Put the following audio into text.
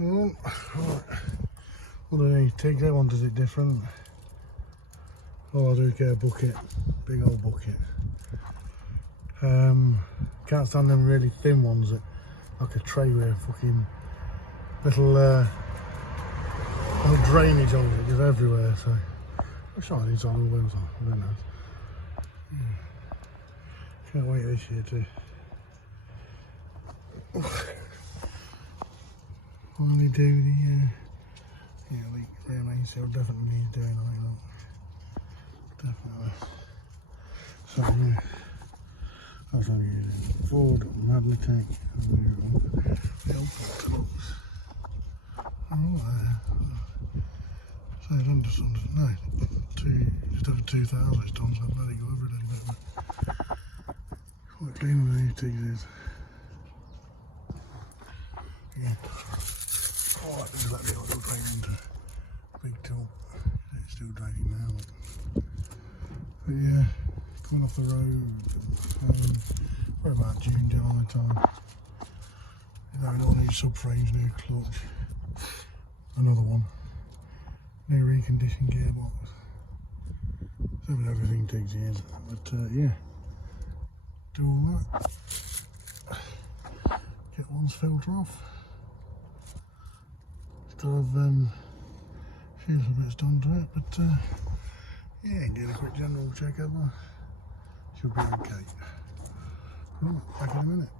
Right. What do I need? Tigs, that one does it different. All I do is get a bucket, big old bucket. Can't stand them really thin ones that like a tray with a fucking little drainage on it, just everywhere. So I'm sure it's on all wheels on. Very nice. Yeah. Can't wait this year too. Finally do the leak relay, so definitely needs doing, I think. Definitely. So yeah, that's what I'm using. Ford Magnetic. The old box. Oh, so it's under, no, just over 2,000 it's done, so I'm letting go over a little bit. Quite clean with these Tigs is. Yeah. Oh, that does that little drain into big tool. It's still draining now. But yeah, coming off the road, probably about June, July time. You know, all new subframes, new clutch, another one, new reconditioned gearbox. So with everything Tigs is, but yeah, do all that. Get one's filter off. Still have few bits done to it, but yeah, get a quick general check over. Should be okay. Right, back in a minute.